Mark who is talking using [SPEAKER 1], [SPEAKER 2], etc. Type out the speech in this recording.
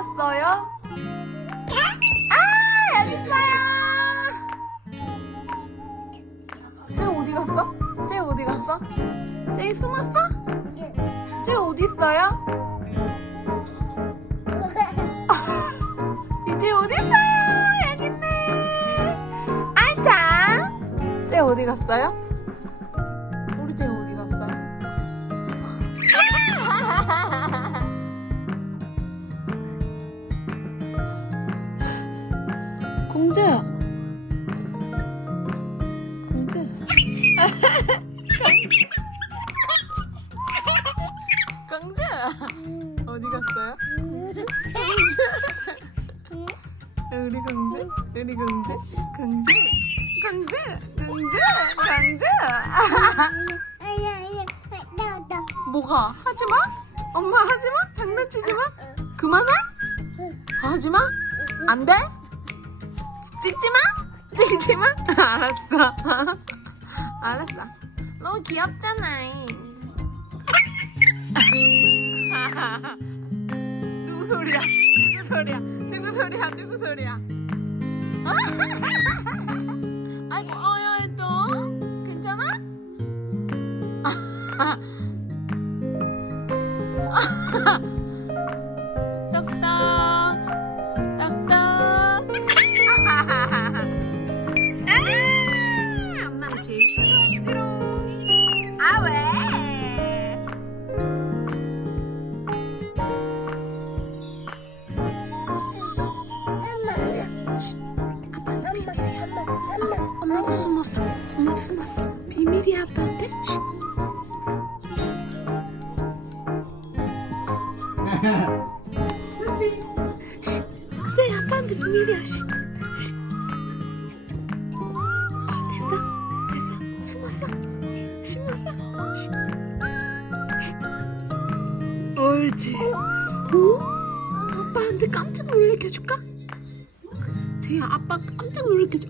[SPEAKER 1] 갔어요? 아 여기 있어요. 쟤 어디 갔어? 쟤 어디 갔어? 쟤 숨었어? 쟤 어디 있어요? 이제 어디 있어요? 여기 있네. 아이짱. 쟤 어디 갔어요? 공주야. 공주. 공주. 어디 갔어요? 우리 공주? 우리 공주? 공주? 공주? 공주? 공주? 뭐가? 하지 마? 엄마 하지 마? 장난치지 마? 그만해? 하지 마? 안 돼? 찍지마? 찍지마? 알았어. 알았어. 너무 귀엽잖아. 누구 소리야? 누구 소리야? 누구 소리야? 누구 소리야? 아이고 어여 또 괜찮아? 그래 아빠한테 비밀이야 쉿. 쉿. 아, 됐어 됐어 숨었어 숨었어 쉿. 쉿. 옳지 오? 아빠한테 깜짝 놀래켜 줄까? 제야 아빠 깜짝 놀래켜 줘